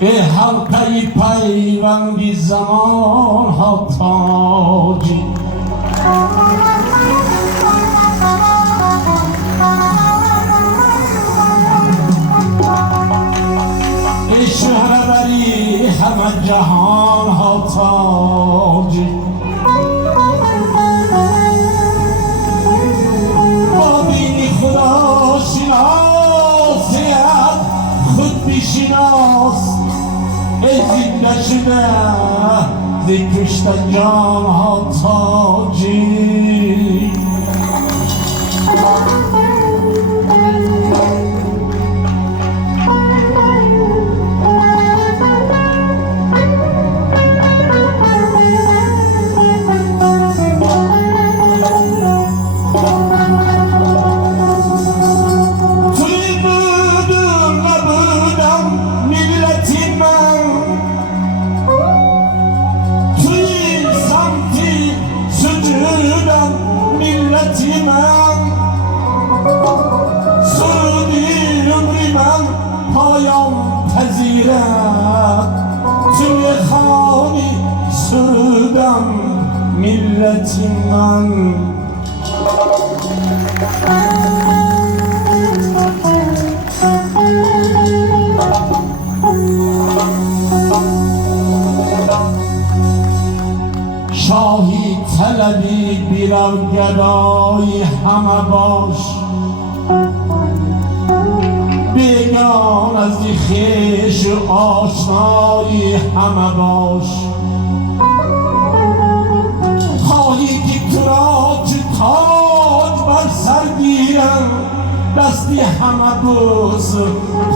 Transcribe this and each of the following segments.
ای حلقه پیوندی زمان ها تاجی ای شهربری همه جهان ها تاجی با دینی خدا شناسیت خود بیشناس ای زنده شده زی کشته جان ها تاجی من سرودی عمری من پایان پذیرد توی خانی سرودم ملتی من شاهی طلبی بیرم گدای همه باش بیگان از دی خویش و آشنای همه باش خواهی که تو را چه تاج بر سر گیرم دستی همه بوس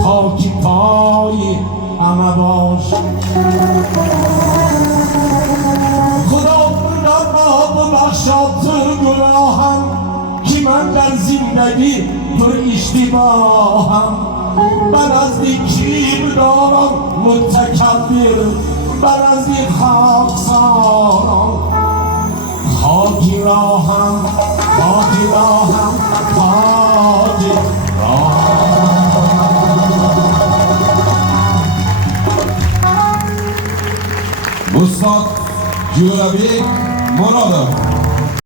خاکی پای همه باش بخشات گناهم که من در زندگی پر اشتباهم من از دی کیب دارم متکبر من از دی خاکسارم خاکی راهم خاکی راهم خاکی راهم استاد جورابی مرادov